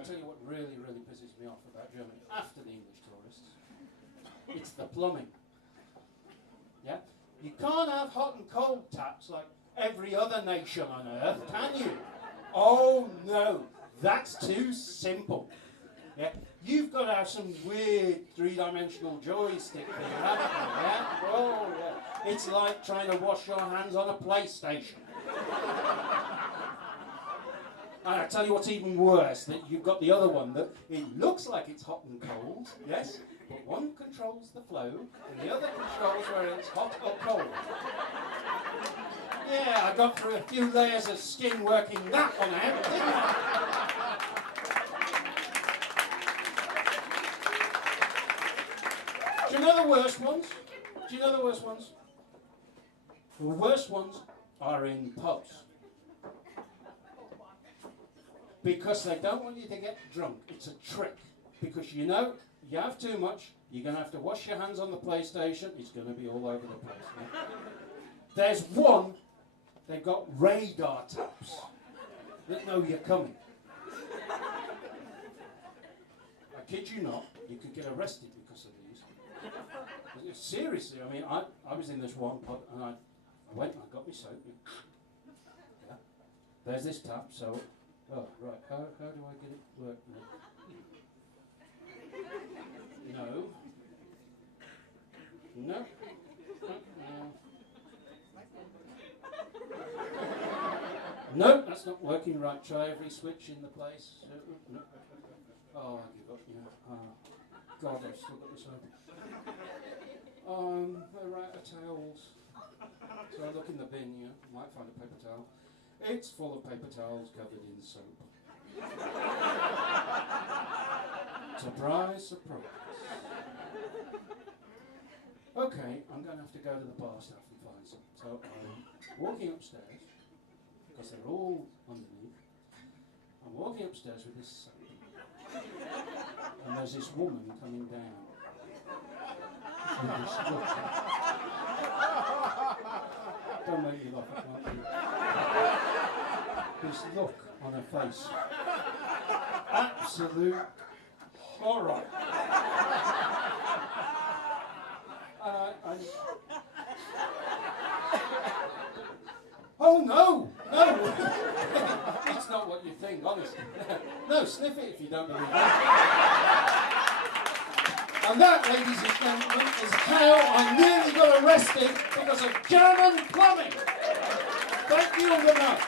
I'll tell you what really, really pisses me off about Germany after the English tourists. It's the plumbing. Yeah? You can't have hot and cold taps like every other nation on earth, can you? Oh no, that's too simple. Yeah? You've got to have some weird three-dimensional joystick thing, haven't you? Yeah? Oh yeah. It's like trying to wash your hands on a PlayStation. And I tell you what's even worse, that you've got the other one that it looks like it's hot and cold, yes, but one controls the flow and the other controls where it's hot or cold. Yeah, I got through a few layers of skin working that one out, didn't I? Do you know the worst ones? Do you know the worst ones? The worst ones are in pubs. Because they don't want you to get drunk. It's a trick. Because you know, you have too much, you're going to have to wash your hands on the PlayStation, it's going to be all over the place. Yeah? There's one, they've got radar taps that know you're coming. I kid you not, you could get arrested because of these. Seriously, I mean, I was in this one pub and I went and I got my soap. Yeah. There's this tap, so... Oh, right. How do I get it working? No. No. No, that's not working right. Try every switch in the place. No. Oh, I give up. Yeah. God, I've still got this open. They're out of towels. So I look in the bin, might find a paper towel. It's full of paper towels covered in soap. Surprise, surprise. Okay, I'm going to have to go to the bar staff and find some. So I'm walking upstairs, because they're all underneath. I'm walking upstairs with this soap. And there's this woman coming down. With this look. Don't make me laugh, I can't do it. This look on her face. Absolute horror. Oh no! No! It's not what you think, honestly. No, sniff it if you don't believe it. And that, ladies and gentlemen, is how I nearly got arrested because of German plumbing. Thank you very much.